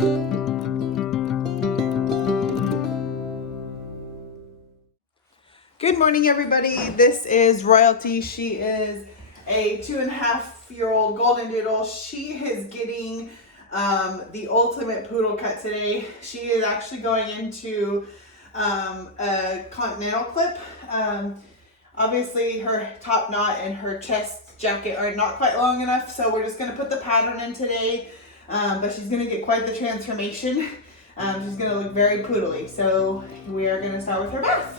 Good morning, everybody. This is Royalty. She is a 2.5-year-old golden doodle. She is getting the ultimate poodle cut today. She is actually going into a continental clip. Obviously, her top knot and her chest jacket are not quite long enough, so we're just going to put the pattern in today. But she's going to get quite the transformation. She's going to look very poodly. So we are going to start with her bath.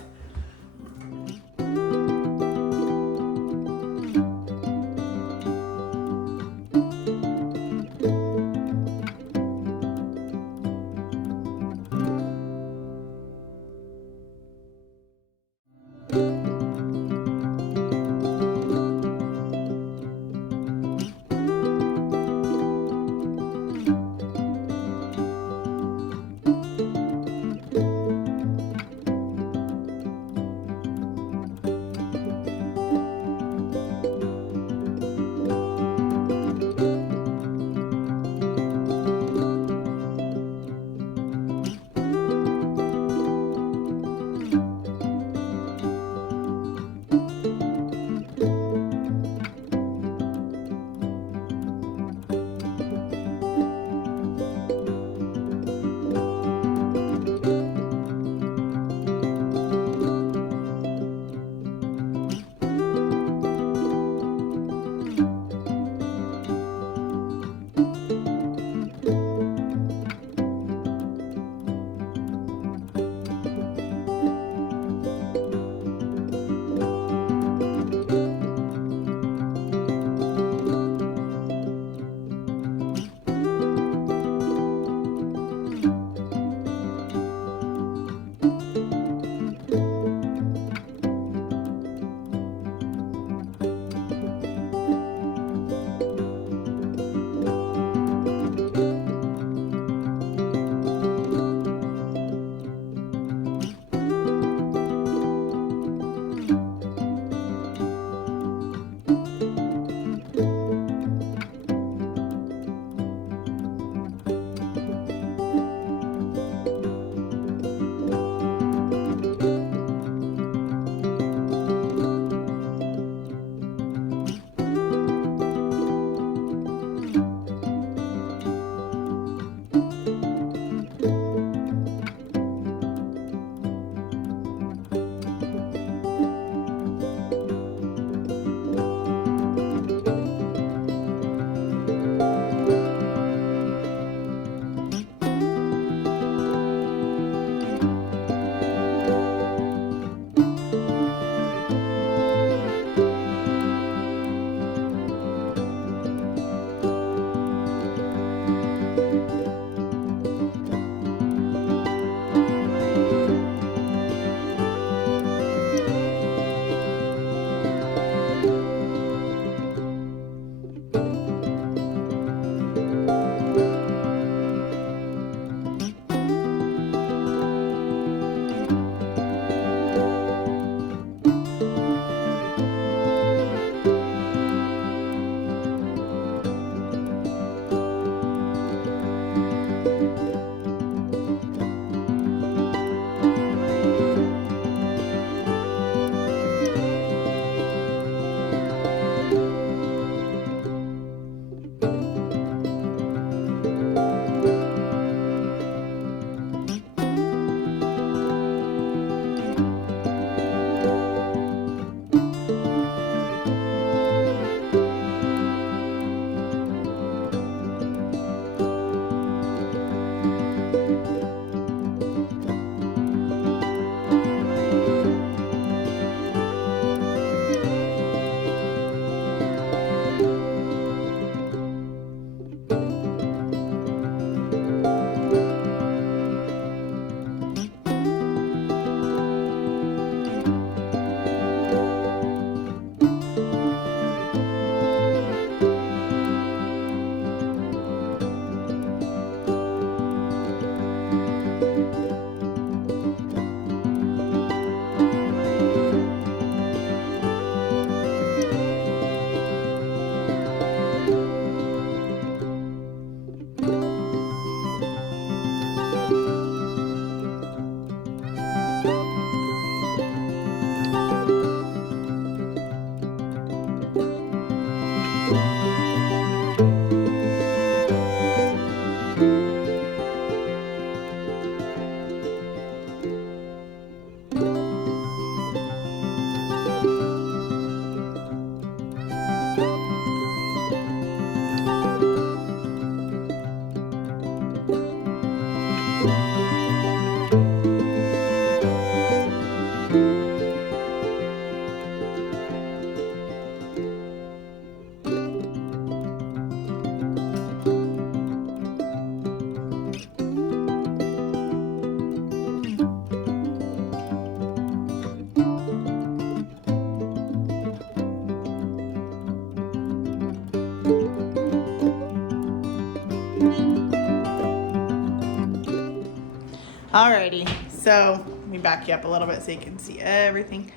Alrighty, so let me back you up a little bit so you can see everything.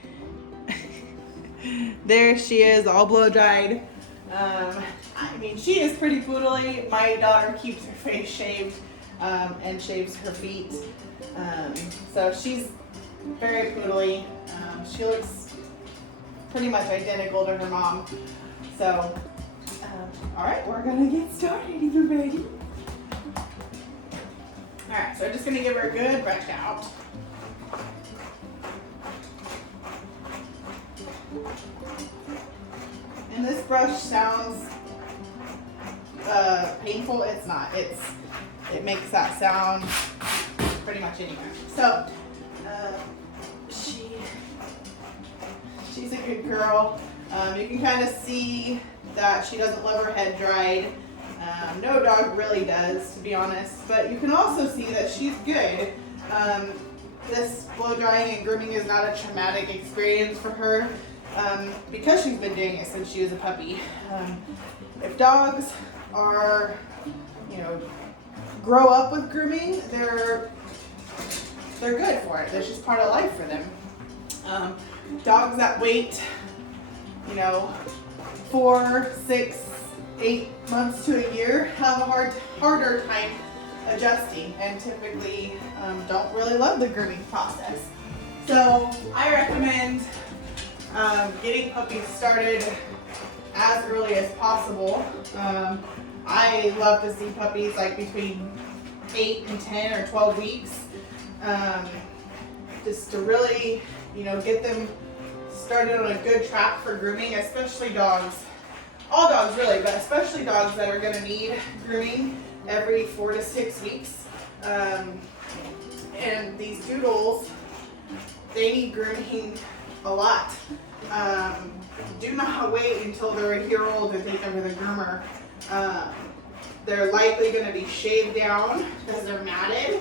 There she is, all blow dried. I mean, she is pretty poodly. My daughter keeps her face shaved and shaves her feet. So she's very poodly. She looks pretty much identical to her mom. So, all right, we're gonna get started. You ready? All right, so I'm just gonna give her a good brush out. And this brush sounds painful. It's not. It makes that sound pretty much anywhere. So she's a good girl. You can kind of see that she doesn't love her head dried. No dog really does, to be honest. But you can also see that she's good. This blow drying and grooming is not a traumatic experience for her. Because she's been doing it since she was a puppy. If dogs are, grow up with grooming, they're good for it. That's just part of life for them. Dogs that wait, 4, 6, 8 months to a year have a harder time adjusting and typically don't really love the grooming process. So I recommend getting puppies started as early as possible. I love to see puppies like between 8 and 10 or 12 weeks, just to really, get them started on a good track for grooming, especially dogs. All dogs really, but especially dogs that are going to need grooming every 4 to 6 weeks. And these Doodles, they need grooming a lot. Do not wait until they're a year old to take them to the groomer. They're likely going to be shaved down because they're matted,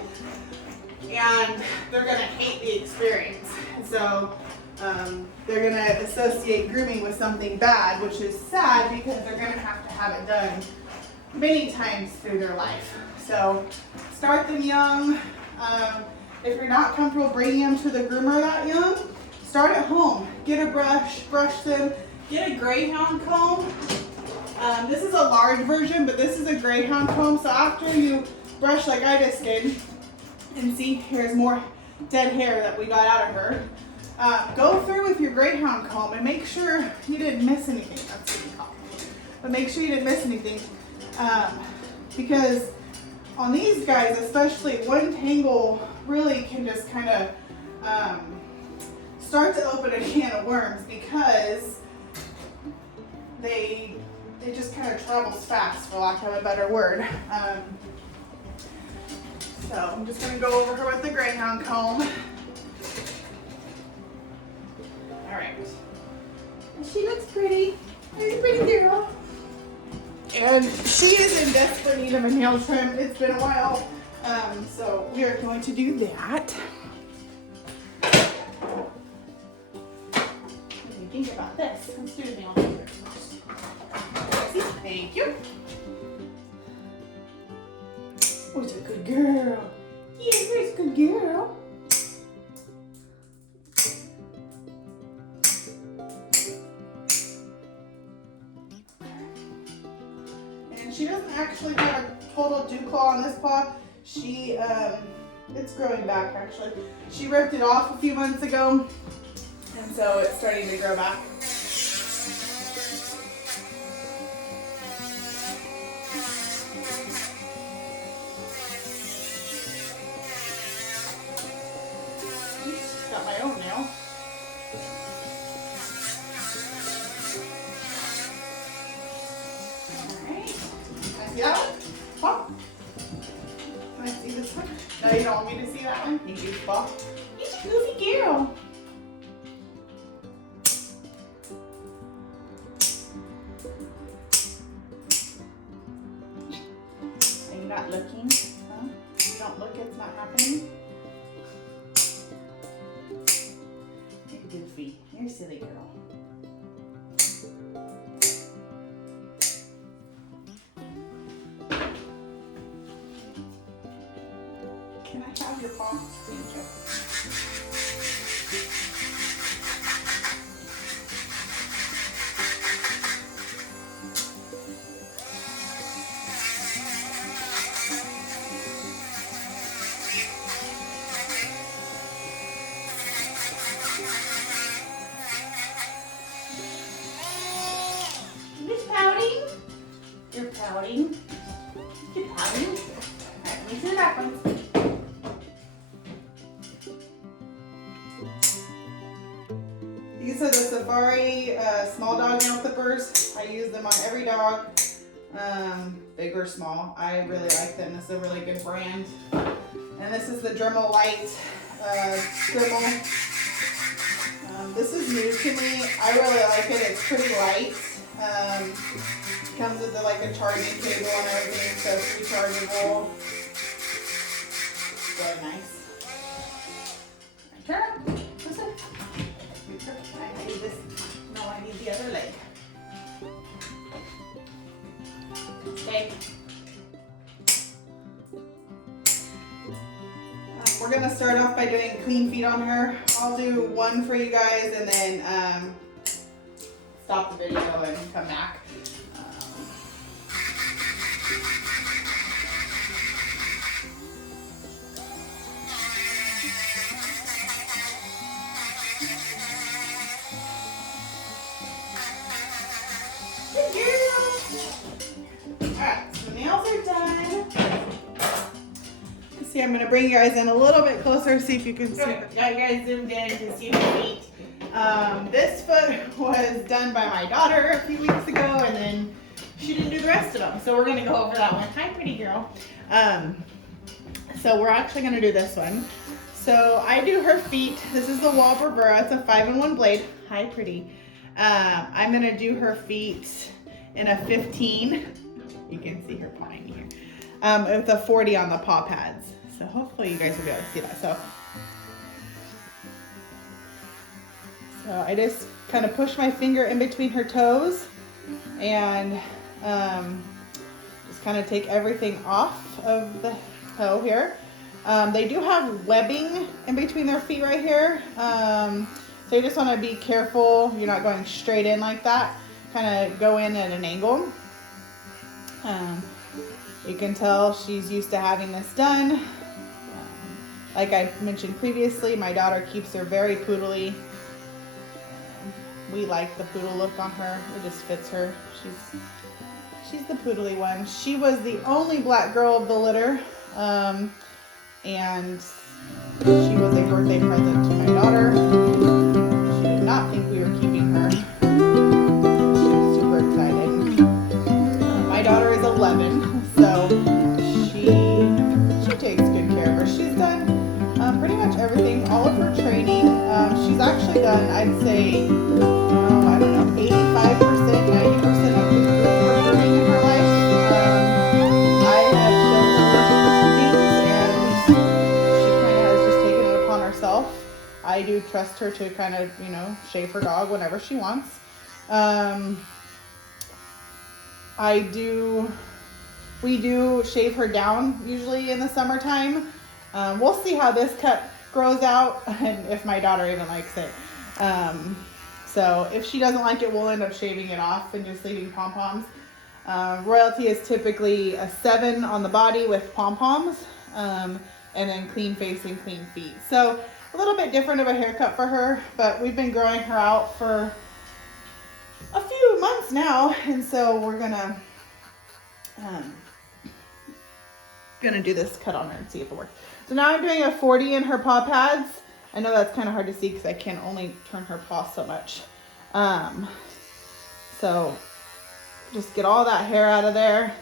and they're going to hate the experience. And so they're going to associate grooming with something bad, which is sad because they're going to have it done many times through their life. So start them young. If you're not comfortable bringing them to the groomer that young, start at home. Get a brush them. Get a greyhound comb. This is a large version, but this is a greyhound comb. So after you brush like I just did, and see, here's more dead hair that we got out of her. Go through with your greyhound comb and make sure you didn't miss anything. That's what we call it. But make sure you didn't miss anything. Because on these guys, especially, one tangle really can just kind of start to open a can of worms because they just kind of travels fast, for lack of a better word. So I'm just going to go over her with the greyhound comb. All right. She looks pretty. She's a pretty girl. And she is in desperate need of a nail trim. It's been a while. So we are going to do that. What do you think about this? Let's do the nail trim first. Thank you. Oh, it's a good girl. Yes, it's a good girl. And she doesn't actually have a total dew claw on this paw. She, it's growing back actually. She ripped it off a few months ago, and so it's starting to grow back. Got my own nail. Alright. Can I see that one? Pop. Can I see this one? No, you don't want me to see that one? You goofball. You're a goofy girl. Are you not looking? Huh? You don't look, it's not happening? Goofy. You're a silly girl. Can I have your paw? Thank you. You're pouting? You're pouting? You're pouting? Alright, let me see the back ones. These are the Safari small dog nail clippers. I use them on every dog, big or small. I really like them. This is a really good brand. And this is the Dremel Light Dremel. This is new to me. I really like it. It's pretty light. Comes with like a charging cable and everything, so it's rechargeable. Really nice. Turn up. Listen. I need this. No, I need the other leg. Okay. We're gonna start off by doing clean feet on her. I'll do one for you guys and then stop the video and come back. Alright, so the nails are done. Let's see, I'm going to bring you guys in a little bit closer, see if you can see. Got you guys zoomed in to see the feet. This foot was done by my daughter a few weeks ago, and then she didn't do the rest of them. So we're going to go over that one. Hi, pretty girl. So we're actually going to do this one. So I do her feet. This is the Wall Bravura. It's a 5-in-1 blade. Hi, pretty. I'm going to do her feet in a 15. You can see her pawing here. With a 40 on the paw pads. So hopefully you guys will be able to see that. So I just kind of push my finger in between her toes and just kind of take everything off of the toe here. They do have webbing in between their feet right here. So you just want to be careful. You're not going straight in like that. Kind of go in at an angle. You can tell she's used to having this done. Like I mentioned previously, my daughter keeps her very poodly. We like the poodle look on her. It just fits her. She's the poodly one. She was the only black girl of the litter. And she was a birthday present to my daughter. She did not think we were keeping her. She was super excited. My daughter is 11, so she takes good care of her. She's done pretty much everything, all of her training. She's actually done, I'd say, I don't know, 85%, 90% of the group learning in her life. I have shown her things, and she kind of has just taken it upon herself. I do trust her to kind of, shave her dog whenever she wants. We do shave her down usually in the summertime. We'll see how this cut grows out and if my daughter even likes it. So if she doesn't like it, we'll end up shaving it off and just leaving pom-poms. Royalty is typically a 7 on the body with pom-poms, and then clean face and clean feet. So a little bit different of a haircut for her, but we've been growing her out for a few months now, and so we're gonna do this cut on her and see if it works. So now I'm doing a 40 in her paw pads. I know that's kind of hard to see because I can only turn her paw so much. So just get all that hair out of there.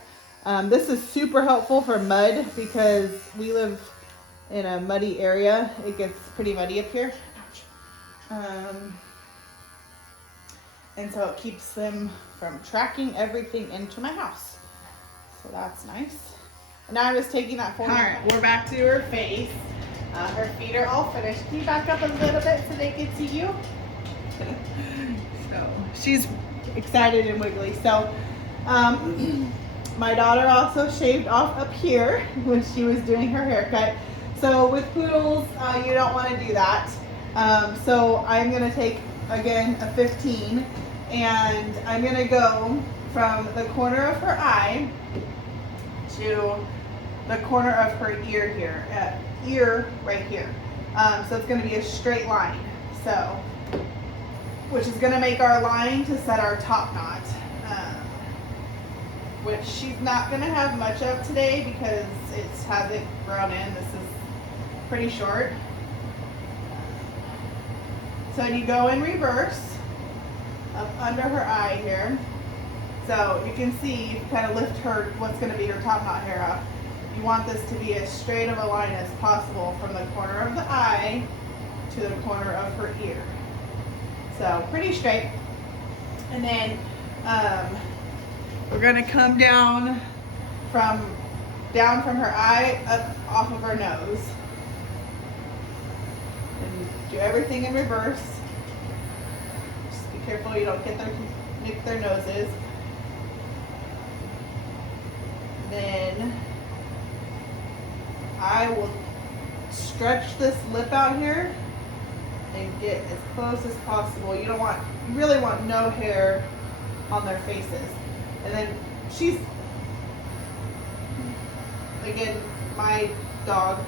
This is super helpful for mud because we live in a muddy area. It gets pretty muddy up here. And so it keeps them from tracking everything into my house. So that's nice. And now I'm just taking that forward. All right, we're back to her face. Her feet are all finished. Can you back up a little bit so they can see you? So she's excited and wiggly. So my daughter also shaved off up here when she was doing her haircut. So with poodles, you don't want to do that. So I'm going to take, again, a 15, and I'm going to go from the corner of her eye to the corner of her ear here, ear right here. So it's going to be a straight line. So, which is going to make our line to set our top knot, which she's not going to have much of today because it hasn't grown in. This is pretty short. So you go in reverse up under her eye here. So you can see, you kind of lift her, what's going to be her top knot hair up. You want this to be as straight of a line as possible from the corner of the eye to the corner of her ear. So pretty straight. And then we're going to come down from her eye up off of her nose. And do everything in reverse. Just be careful you don't nick their noses. Then I will stretch this lip out here and get as close as possible. You really want no hair on their faces. And then she's, again, my dog,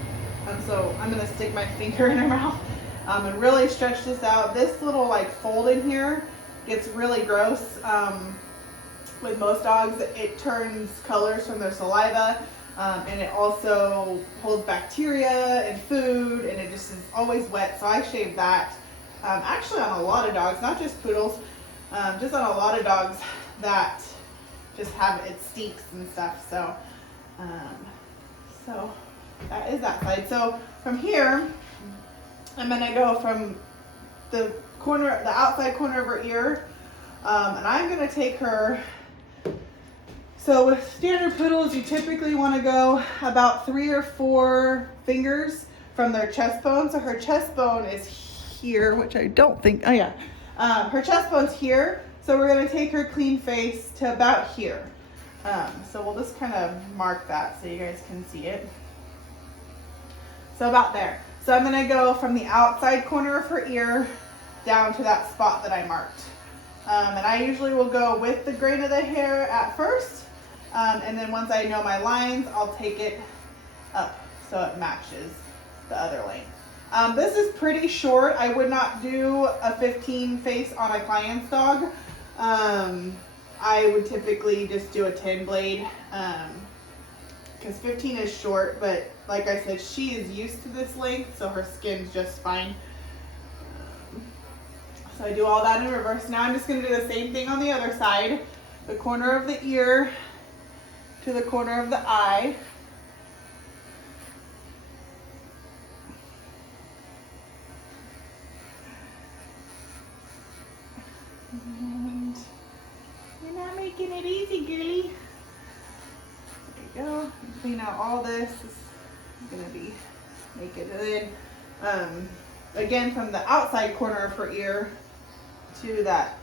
so I'm gonna stick my finger in her mouth and really stretch this out. This little like fold in here gets really gross. With most dogs, it turns colors from their saliva, and it also holds bacteria and food, and it just is always wet. So I shave that. Actually, on a lot of dogs, not just poodles, just on a lot of dogs that just have it stinks and stuff. So, so that is that side. So from here, I'm gonna go from the outside corner of her ear, and I'm gonna take her. So with standard poodles, you typically want to go about 3 or 4 fingers from their chest bone. So her chest bone is here, which I don't think, her chest bone's here. So we're going to take her clean face to about here. So we'll just kind of mark that so you guys can see it. So about there. So I'm going to go from the outside corner of her ear down to that spot that I marked. And I usually will go with the grain of the hair at first. And then once I know my lines, I'll take it up so it matches the other length. This is pretty short. I would not do a 15 face on a client's dog. I would typically just do a 10 blade because 15 is short, but like I said, she is used to this length, so her skin's just fine. So I do all that in reverse. Now I'm just going to do the same thing on the other side. The corner of the ear to the corner of the eye. And you're not making it easy, girly. There you go. Clean out all this. This is going to be make it. And then again from the outside corner of her ear to that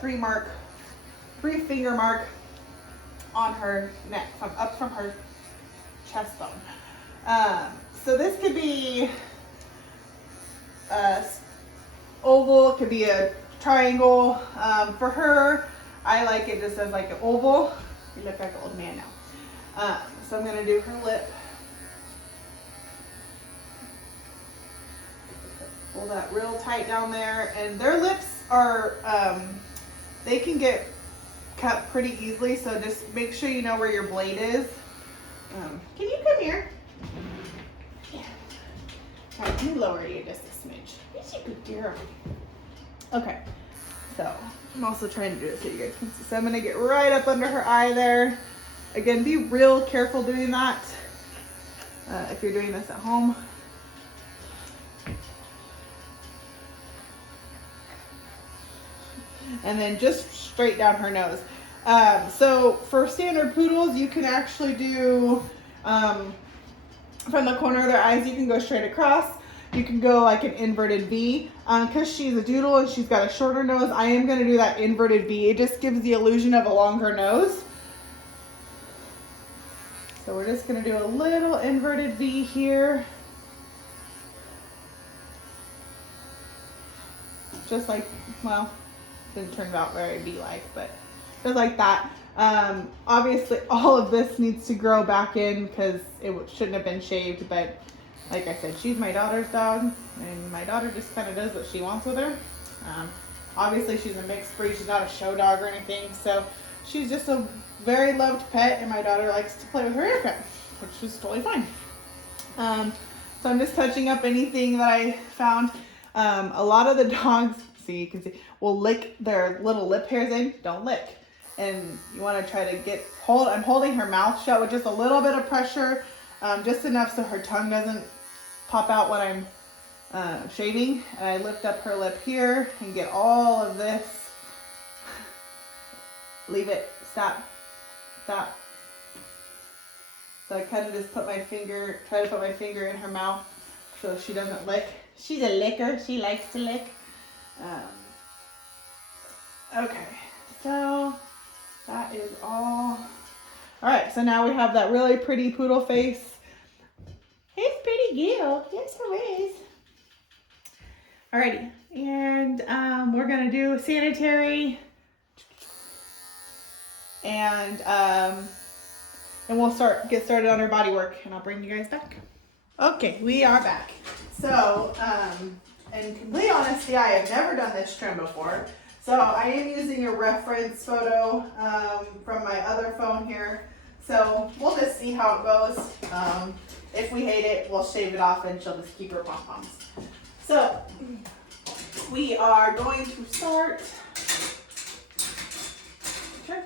three finger mark on her neck, up from her chest bone. So this could be oval, it could be a triangle. For her, I like it just as like an oval. You look like an old man now. So I'm gonna do her lip. Pull that real tight down there, and their lips are, they can get cut pretty easily, so just make sure you know where your blade is. Can you come here? Yeah. All right, let me lower you just a smidge. You're a good girl. Okay, so I'm also trying to do it so you guys can see. So I'm gonna get right up under her eye there. Again, be real careful doing that if you're doing this at home. And then just straight down her nose. So for standard poodles, you can actually do from the corner of their eyes, you can go straight across. You can go like an inverted V. Because she's a doodle and she's got a shorter nose, I am going to do that inverted V. It just gives the illusion of a longer nose. So we're just gonna do a little inverted V here. Just like, well, didn't turn out very V-like, but just like that. Obviously all of this needs to grow back in because it shouldn't have been shaved, but like I said, she's my daughter's dog, and my daughter just kind of does what she wants with her. Obviously she's a mixed breed, she's not a show dog or anything, so she's just a very loved pet, and my daughter likes to play with her haircut, which is totally fine. So I'm just touching up anything that I found. A lot of the dogs, see, you can see, will lick their little lip hairs in. Don't lick. And you want to try to I'm holding her mouth shut with just a little bit of pressure, just enough so her tongue doesn't pop out when I'm shaving. And I lift up her lip here and get all of this. Leave it. Stop. Stop. So I kind of just try to put my finger in her mouth so she doesn't lick. She's a licker. She likes to lick. Okay, so that is all. All right, so now we have that really pretty poodle face. It's pretty girl. Yes, it is. Alrighty, and we're gonna do sanitary, and we'll get started on her body work, and I'll bring you guys back. Okay, we are back. So, in complete honesty, I have never done this trim before. So I am using a reference photo from my other phone here. So we'll just see how it goes. If we hate it, we'll shave it off and she'll just keep her pom-poms. So we are going to start. Okay.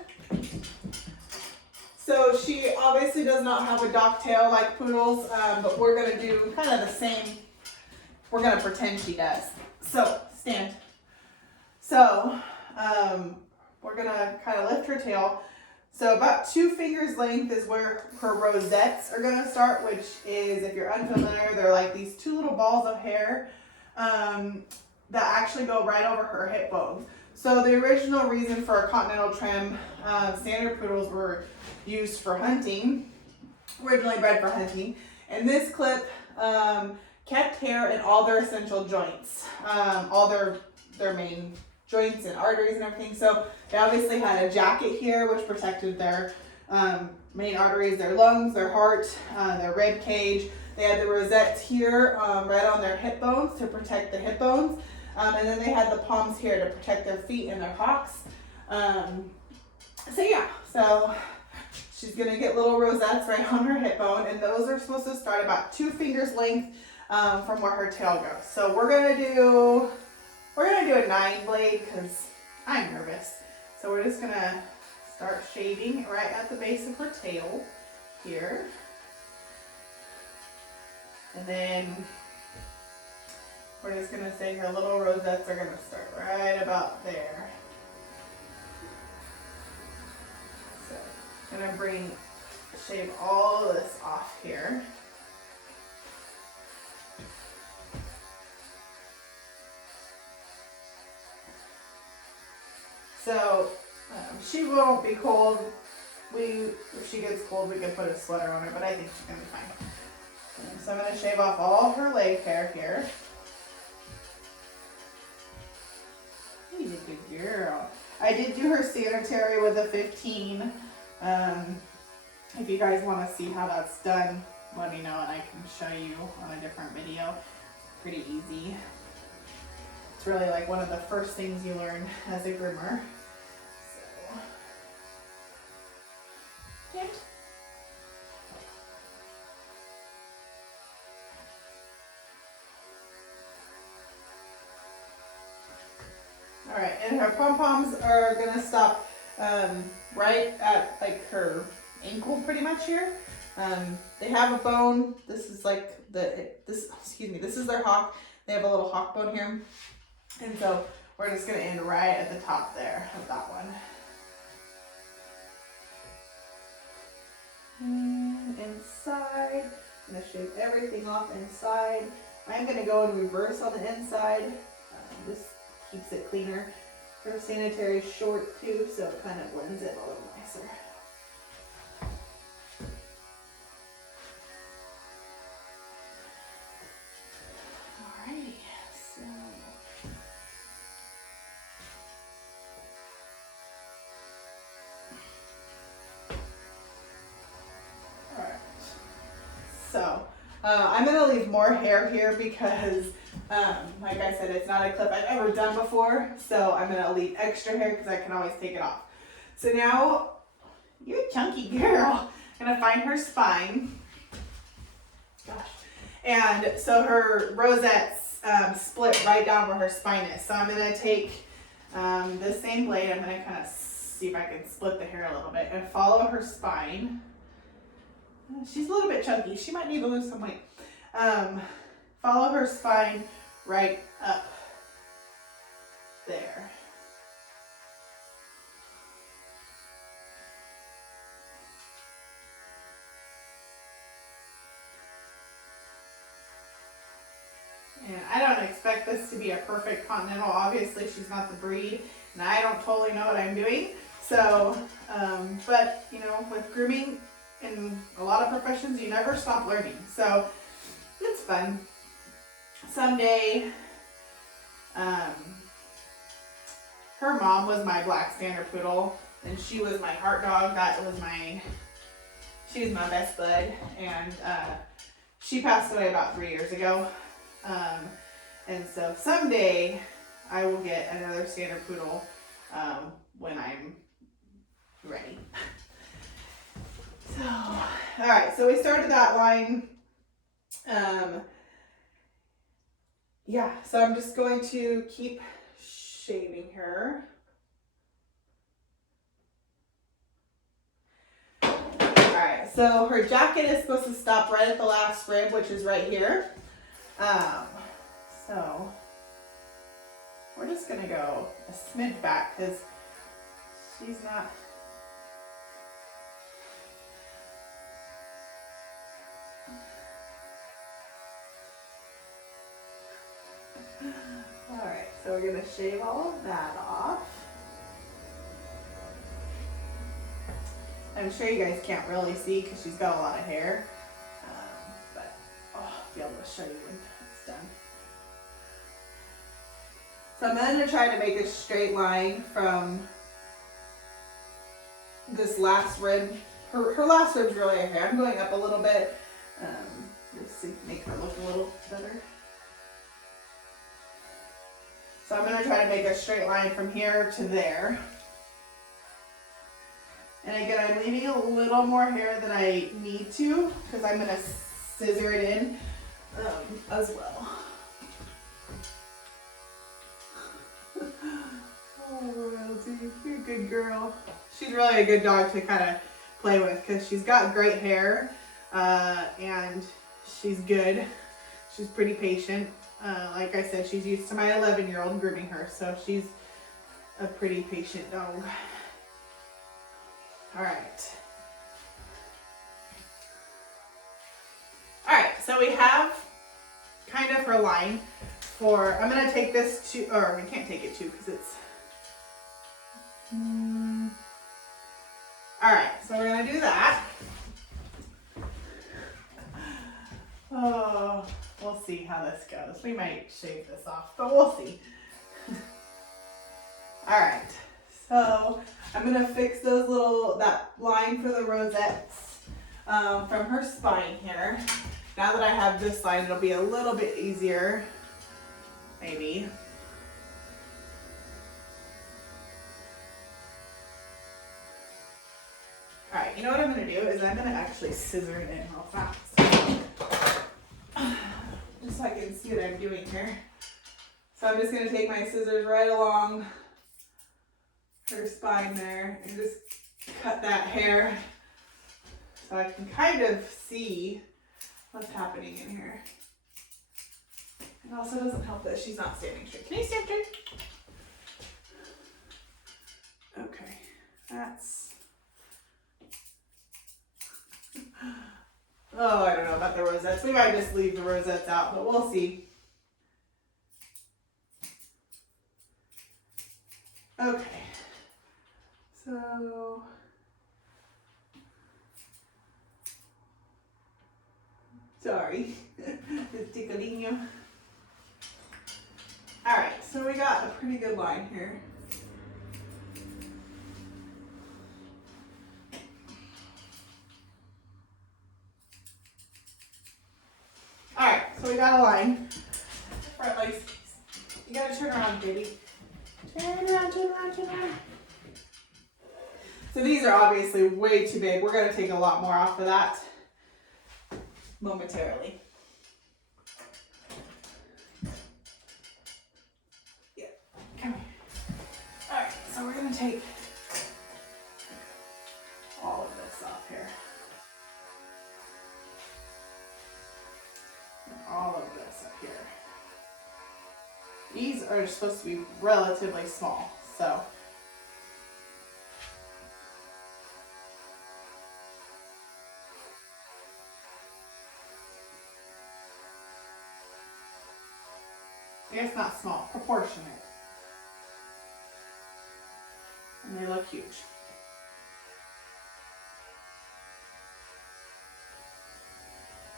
So she obviously does not have a dock tail like poodles, but we're gonna do kind of the same. We're gonna pretend she does. So stand. So we're gonna kind of lift her tail. So about 2 fingers length is where her rosettes are gonna start, which is, if you're unfamiliar, they're like these 2 little balls of hair that actually go right over her hip bones. So the original reason for a continental trim, standard poodles were used for hunting, originally bred for hunting, and this clip kept hair in all their essential joints, all their main joints and arteries and everything. So they obviously had a jacket here which protected their main arteries, their lungs, their heart, their rib cage. They had the rosettes here right on their hip bones to protect the hip bones. And then they had the palms here to protect their feet and their hocks. So yeah, so she's gonna get little rosettes right on her hip bone, and those are supposed to start about 2 fingers length from where her tail goes. So we're gonna do a 9 blade because I'm nervous. So we're just gonna start shaving right at the base of her tail here. And then we're just gonna say her little rosettes are gonna start right about there. So I'm gonna shave all of this off here. So she won't be cold. If she gets cold, we can put a sweater on her, but I think she's gonna be fine. So I'm gonna shave off all her leg hair here. She's a good girl. I did do her sanitary with a 15. If you guys want to see how that's done, let me know and I can show you on a different video. Pretty easy. It's really like one of the first things you learn as a groomer. So, yeah. All right, and her pom-poms are gonna stop right at like her ankle pretty much here. They have a bone. This is like this is their hock. They have a little hock bone here. And so we're just gonna end right at the top there of that one. And inside, I'm gonna shave everything off inside. I'm gonna go in reverse on the inside. This keeps it cleaner. Her sanitary is short too, so it kind of blends it a little nicer. So I'm gonna leave more hair here because like I said, it's not a clip I've ever done before. So I'm gonna leave extra hair because I can always take it off. So now, you're a chunky girl. I'm gonna find her spine. Gosh. And so her rosettes split right down where her spine is. So I'm gonna take the same blade. I'm gonna kind of see if I can split the hair a little bit and follow her spine. She's a little bit chunky. She might need to lose some weight. Follow her spine right up there. And I don't expect this to be a perfect continental. Obviously, she's not the breed, and I don't totally know what I'm doing. So, but you know, with grooming in a lot of professions, you never stop learning. So it's fun. Someday, her mom was my black standard poodle, and she was my heart dog. She was my best bud, and she passed away about 3 years ago. And so someday I will get another standard poodle when I'm ready. So, all right, so we started that line. Yeah, so I'm just going to keep shaving her. All right, so her jacket is supposed to stop right at the last rib, which is right here. So we're just gonna go a smidge back because she's not. All right, so we're gonna shave all of that off. I'm sure you guys can't really see because she's got a lot of hair, but I'll be able to show you when it's done. So I'm going to try to make a straight line from this last rib. Her last rib's really a hair. I'm going up a little bit just to make her look a little better. So I'm going to try to make a straight line from here to there. And again, I'm leaving a little more hair than I need to because I'm going to scissor it in as well. Oh, Royalty, you're a good girl. She's really a good dog to kind of play with because she's got great hair and she's good. She's pretty patient. Like I said, she's used to my 11-year-old grooming her, so she's a pretty patient dog. All right. All right, so we have kind of her line for, I'm going to take this to, or we can't take it to because it's, all right, so we're going to do that. Oh, we'll see how this goes. We might shave this off, but we'll see. All right, so I'm going to fix that line for the rosettes from her spine here. Now that I have this line, it'll be a little bit easier, maybe. All right, you know what I'm going to do is I'm going to actually scissor it in real fast. Just so I can see what I'm doing here. So I'm just going to take my scissors right along her spine there and just cut that hair so I can kind of see what's happening in here. It also doesn't help that she's not standing straight. Can you stand straight? Okay, that's... Oh, I don't know about the rosettes. We might just leave the rosettes out, but we'll see. Okay. So... Sorry. Just tickling you. Alright, so we got a pretty good line here. so we got a line. Front legs. You gotta turn around, baby. Turn around, turn around, turn around. So these are obviously way too big. We're gonna take a lot more off of that momentarily. Yeah, come here. All right, so we're gonna take all of this off here. And all of this up here. These are supposed to be relatively small, so. I guess not small, proportionate. And they look huge.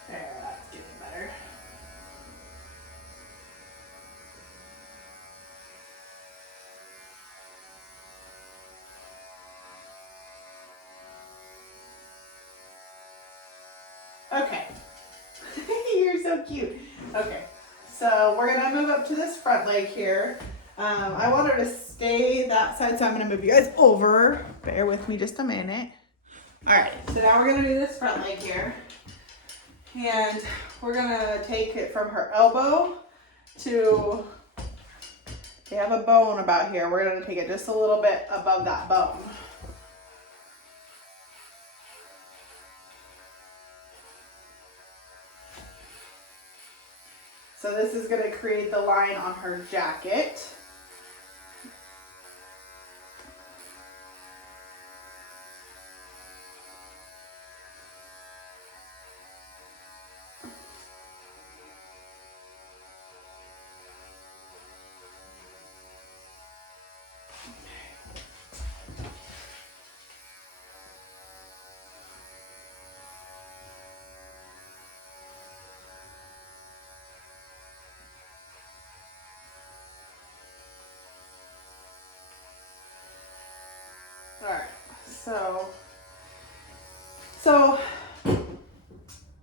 There, that's getting better. Okay. You're so cute. Okay. So we're gonna move up to this front leg here. I want her to stay that side, so I'm gonna move you guys over. Bear with me just a minute. All right, so now we're gonna do this front leg here. And we're gonna take it from her elbow to, they have a bone about here. We're gonna take it just a little bit above that bone. So this is going to create the line on her jacket. All right, so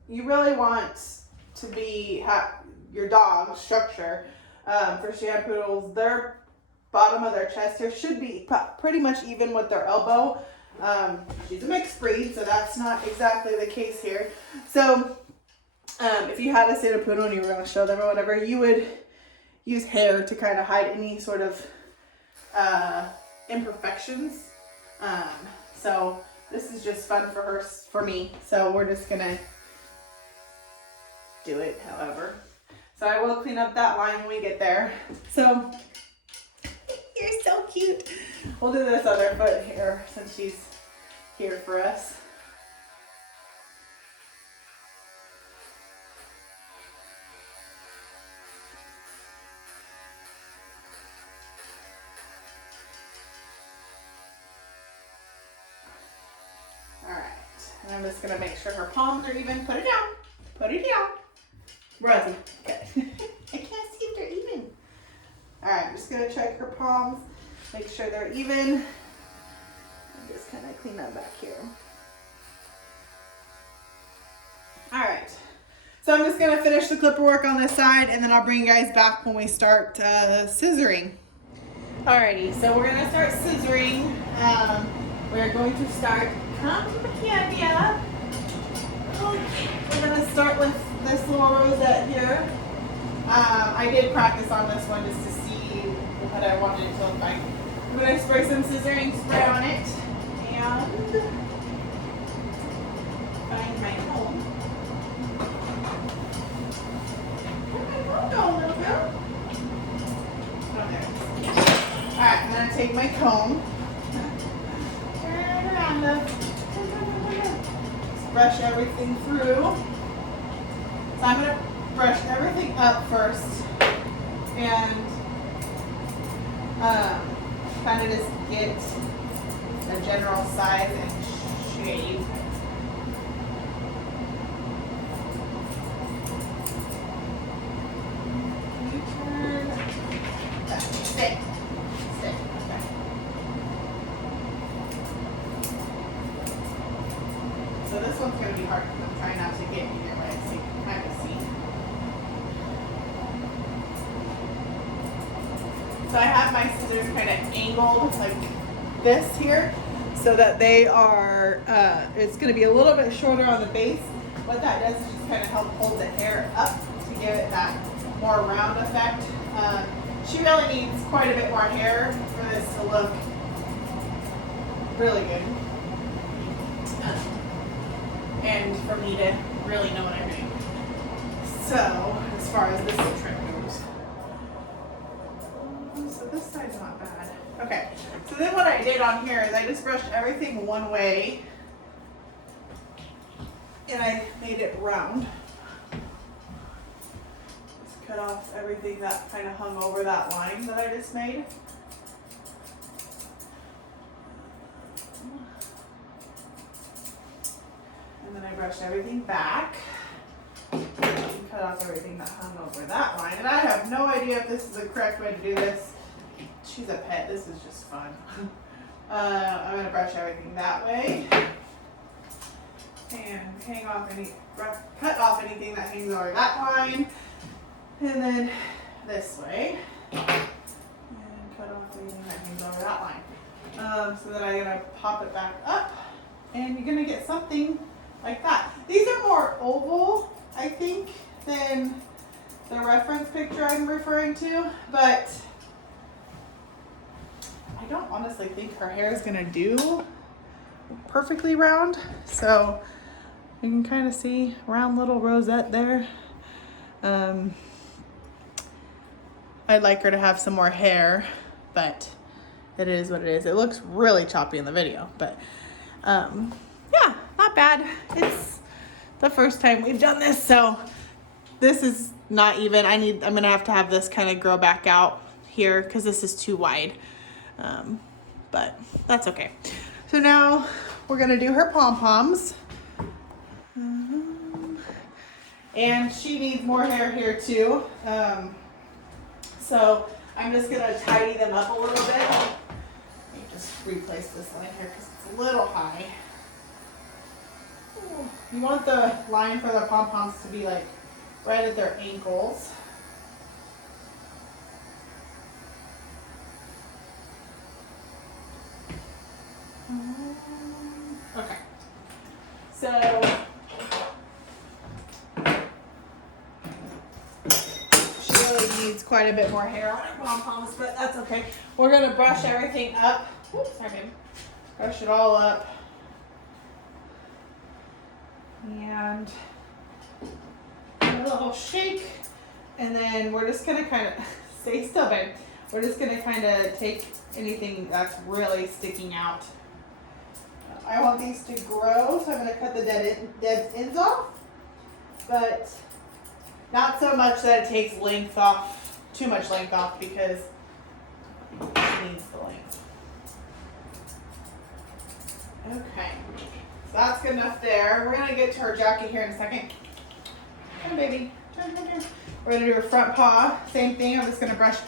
you really want to be your dog's structure for Shampoodles. Their bottom of their chest here should be pretty much even with their elbow. She's a mixed breed, so that's not exactly the case here. So if you had a Santa Poodle and you were going to show them or whatever, you would use hair to kind of hide any sort of imperfections. So this is just fun for me. So we're just gonna do it however. So I will clean up that line when we get there. So you're so cute. We'll do this other foot here since she's here for us. And I'm just gonna make sure her palms are even. Put it down. Put it down. Rosie. Okay. I can't see if they're even. All right, I'm just gonna check her palms, make sure they're even. And just kind of clean that back here. All right. So I'm just gonna finish the clipper work on this side, and then I'll bring you guys back when we start scissoring. Alrighty, so we're gonna start scissoring. We're going to start. Come to the candia. Okay, we're gonna start with this little rosette here. I did practice on this one just to see what I wanted it to look like. I'm gonna spray some scissoring spray on it and find my home. Where'd my home go, little girl? Oh, there. Alright, I'm gonna take my comb. Turn around, love. Brush everything through. So I'm going to brush everything up first and kind of just get a general size and shape. Can you turn that? Stay. Stay. Okay. So this one's going to be hard because I'm trying not to get in your way so you can kind of see. So I have my scissors kind of angled like this here so that they are, it's going to be a little bit shorter on the base. What that does is just kind of help hold the hair up to give it that more round effect. She really needs quite a bit more hair for this to look really good. And for me to really know what I'm doing. So, as far as this trim goes. So this side's not bad. Okay, so then what I did on here is I just brushed everything one way and I made it round. Just cut off everything that kind of hung over that line that I just made. And then I brushed everything back. And cut off everything that hung over that line. And I have no idea if this is the correct way to do this. She's a pet, this is just fun. I'm gonna brush everything that way. And cut off anything that hangs over that line. And then this way. And cut off anything that hangs over that line. So then I'm gonna pop it back up. And you're gonna get something like that. These are more oval, I think, than the reference picture I'm referring to, but I don't honestly think her hair is gonna do perfectly round. So you can kind of see round little rosette there. I'd like her to have some more hair, but it is what it is. It looks really choppy in the video, but yeah, not bad. It's the first time we've done this, so this is not even, I'm gonna have to have this kind of grow back out here because this is too wide, but that's okay. So now we're gonna do her pom-poms, and she needs more hair here too, so I'm just gonna tidy them up a little bit. Let me just replace this line here because it's a little high. You want the line for the pom-poms to be like right at their ankles. Okay. So she really needs quite a bit more hair on her pom-poms, but that's okay. We're gonna brush everything up. Oops, sorry, babe. Brush it all up. And a little shake, and then we're just gonna kind of stay still, babe. We're just gonna kind of take anything that's really sticking out. I want these to grow, so I'm gonna cut the dead ends off, but not so much that it takes length off, too much length off, because it needs the length. Okay. So that's good enough there. We're gonna get to her jacket here in a second. Come on, baby. Turn. We're gonna do her front paw. Same thing. I'm just gonna brush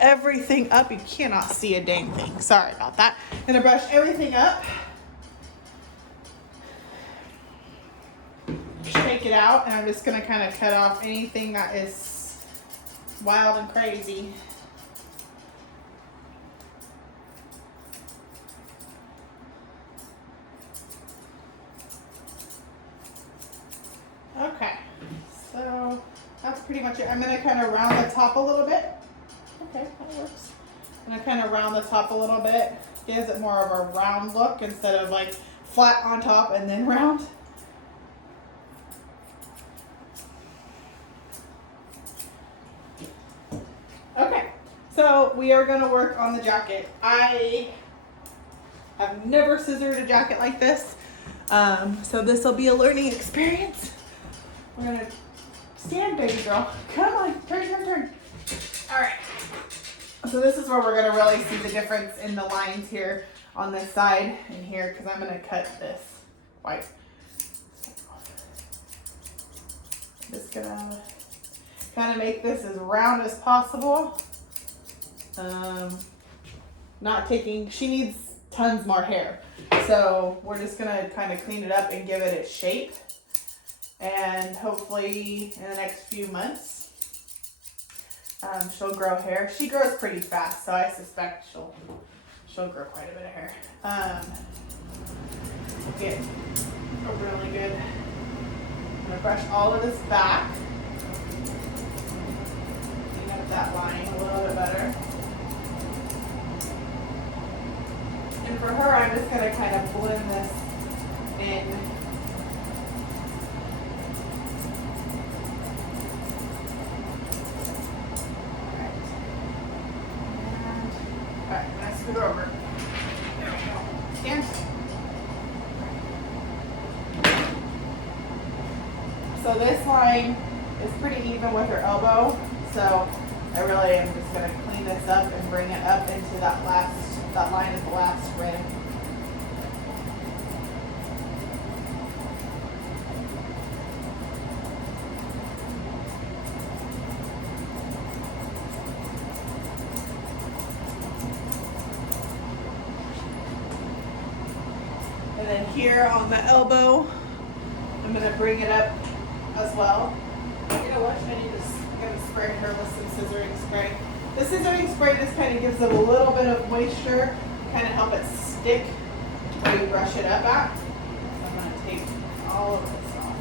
everything up. You cannot see a dang thing. Sorry about that. I'm gonna brush everything up. Shake it out, and I'm just gonna kind of cut off anything that is wild and crazy. Okay, so that's pretty much it. I'm gonna kind of round the top a little bit. Okay, that works. I'm gonna kind of round the top a little bit. Gives it more of a round look instead of like flat on top and then round. Okay, so we are gonna work on the jacket. I have never scissored a jacket like this, so this will be a learning experience. We're gonna stand, baby girl. Come on, turn. All right. So this is where we're gonna really see the difference in the lines here on this side and here, because I'm gonna cut this white. Just gonna kind of make this as round as possible. Not taking, she needs tons more hair. So we're just gonna kind of clean it up and give it its shape. And hopefully in the next few months, she'll grow hair. She grows pretty fast, so I suspect she'll grow quite a bit of hair. Get a really good. I'm gonna brush all of this back. Clean up that line a little bit better. And for her, I'm just gonna kind of blend this in. Alright, I'm gonna scoot over. There we go. Stand. So this line is pretty even with her elbow, so I really am just going to clean this up and bring it up into that line at the last rib. And then here on the elbow, I'm going to bring it up as well. You know what? I need to spray her with some scissoring spray. The scissoring spray just kind of gives it a little bit of moisture, kind of help it stick where you brush it up at. So I'm going to take all of this off.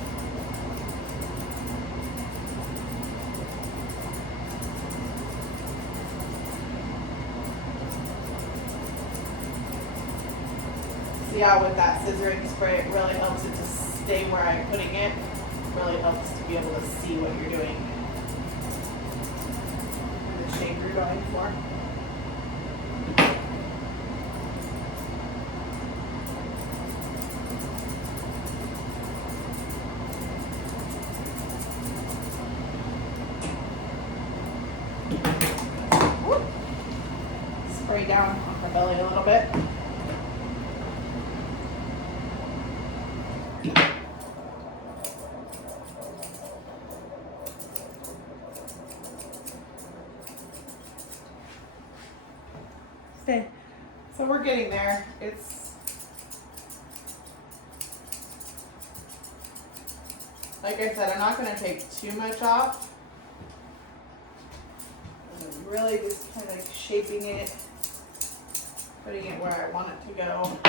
See how with that scissoring spray, it really helps it to stay where I'm putting it. Really helps to be able to see what you're doing and the shape you're going for. Whoop. Spray down on her belly a little bit. Stay. So we're getting there. It's like I said, I'm not going to take too much off. I'm really just kind of shaping it, putting it where I want it to go.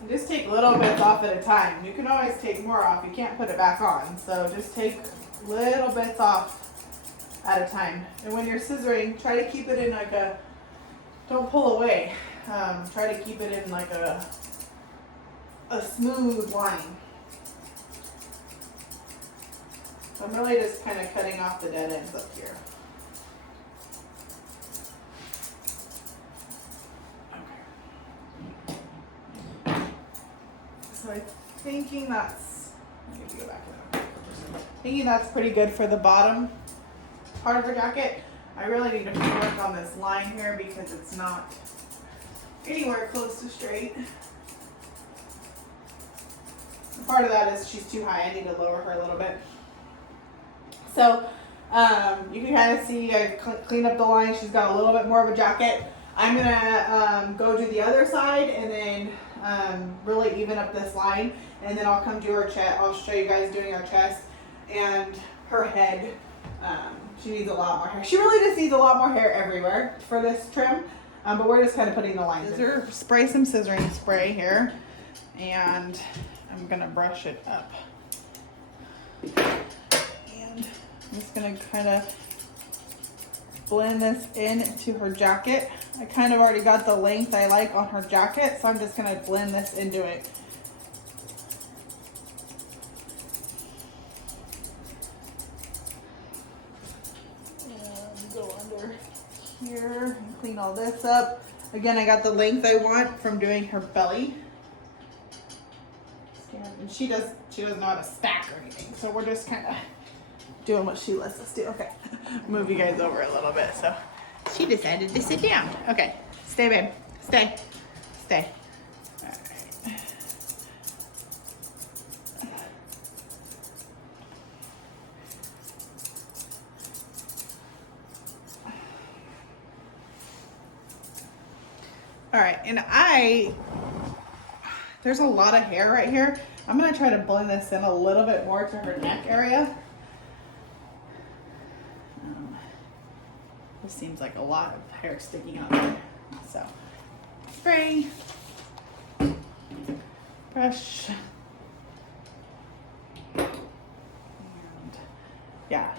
And just take little bits off at a time. You can always take more off. You can't put it back on. So just take little bits off at a time. And when you're scissoring, try to keep it in like a, don't pull away. Try to keep it in like a smooth line. So I'm really just kind of cutting off the dead ends up here. Okay. So I'm thinking that's, let me go back to that. Thinking that's pretty good for the bottom part of her jacket. I really need to work on this line here because it's not anywhere close to straight. And part of that is she's too high. I need to lower her a little bit. So you can kind of see I cleaned up the line. She's got a little bit more of a jacket. I'm gonna go do the other side and then really even up this line, and then I'll come do her chest. I'll show you guys doing her chest and her head. She needs a lot more hair. She really just needs a lot more hair everywhere for this trim, but we're just kind of putting the lines in. Spray some scissoring spray here, and I'm gonna brush it up. And I'm just gonna kind of blend this into her jacket. I kind of already got the length I like on her jacket, so I'm just gonna blend this into it. And go under here and clean all this up. Again, I got the length I want from doing her belly. And she doesn't know how to stack or anything, so we're just kind of doing what she lets us do. Okay, move you guys over a little bit. So she decided to sit down. Okay, stay, babe. Stay. Stay. All right. All right, and there's a lot of hair right here. I'm gonna try to blend this in a little bit more to her neck area. This seems like a lot of hair sticking out there. So, spray, brush, and yeah.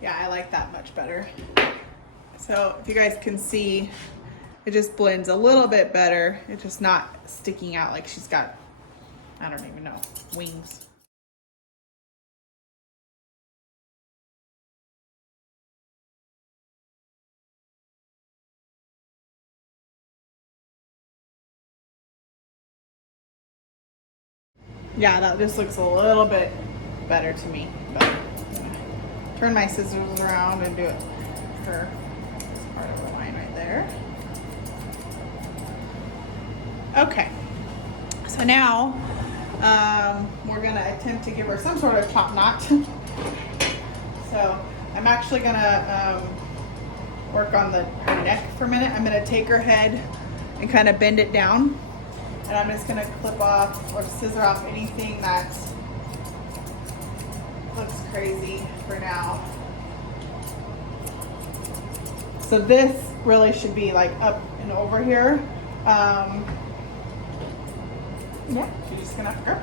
Yeah, I like that much better. So if you guys can see, it just blends a little bit better. It's just not sticking out like she's got, I don't even know, wings. Yeah, that just looks a little bit better to me. But turn my scissors around and do it for this part of the line right there. Okay, so now we're gonna attempt to give her some sort of top knot. So I'm actually gonna work on her neck for a minute. I'm gonna take her head and kind of bend it down. And I'm just gonna clip off or scissor off anything that looks crazy for now. So this really should be like up and over here. Yeah, you're just gonna have to go.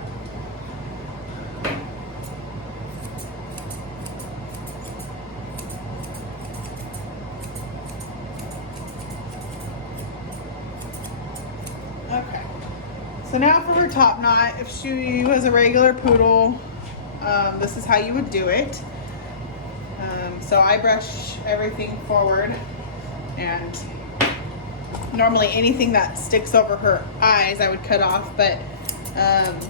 Okay. So now for her top knot, if she was a regular poodle, this is how you would do it. So I brush everything forward, and normally anything that sticks over her eyes I would cut off, but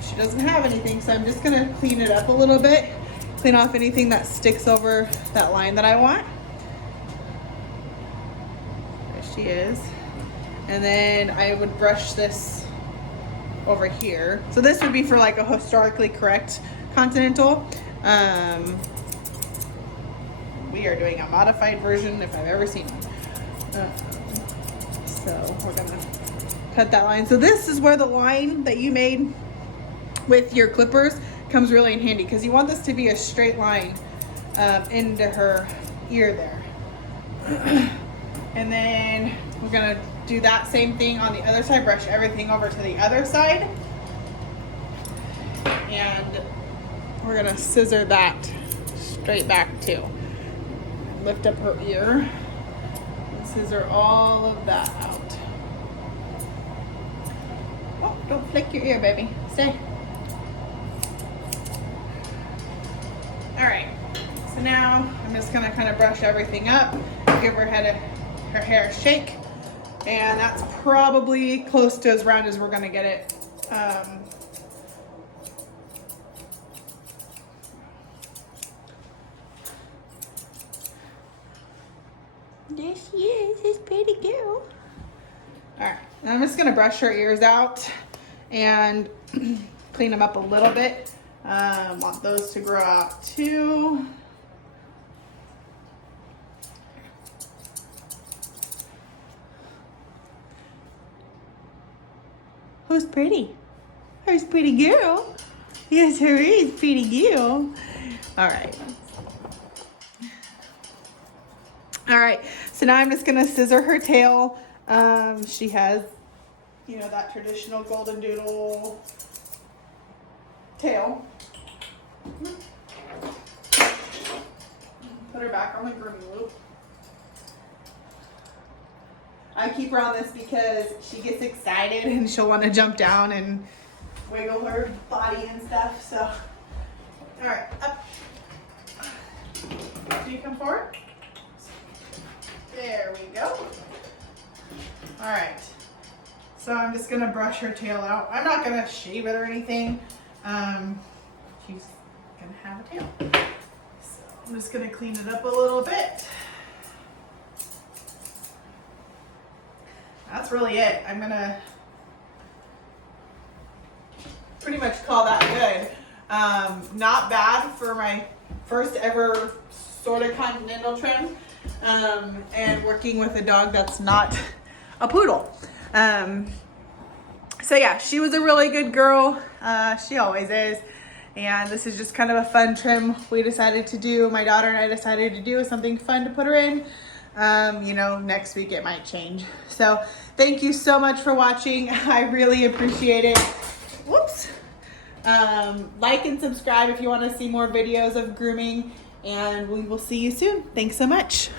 she doesn't have anything, so I'm just gonna clean it up a little bit, clean off anything that sticks over that line that I want. There she is. And then I would brush this over here. So this would be for like a historically correct continental. We are doing a modified version if I've ever seen one. So we're gonna cut that line. So this is where the line that you made with your clippers comes really in handy, because you want this to be a straight line into her ear there. And then we're gonna do that same thing on the other side, brush everything over to the other side. And we're gonna scissor that straight back too. Lift up her ear and scissor all of that out. Oh, don't flick your ear, baby. Stay. All right, so now I'm just gonna kind of brush everything up, give her her hair a shake, and that's probably close to as round as we're gonna get it. There she is, this pretty girl. All right, I'm just gonna brush her ears out and clean them up a little bit. Want those to grow out too. Who's pretty? Who's pretty girl? Yes, her is pretty girl. All right. All right, so now I'm just gonna scissor her tail. She has, you know, that traditional golden doodle tail. Put her back on the grooming loop. I keep her on this because she gets excited and she'll want to jump down and wiggle her body and stuff. So, all right, up. Do you come forward? There we go. All right. So I'm just gonna brush her tail out. I'm not gonna shave it or anything. She's gonna have a tail. So I'm just gonna clean it up a little bit. That's really it. I'm gonna pretty much call that good. Not bad for my first ever sort of continental trim, and working with a dog that's not a poodle. So yeah, she was a really good girl. She always is. And this is just kind of a fun trim we decided to do. My daughter and I decided to do something fun to put her in. You know, next week it might change. So thank you so much for watching. I really appreciate it. Whoops. Like and subscribe if you want to see more videos of grooming, and we will see you soon. Thanks so much.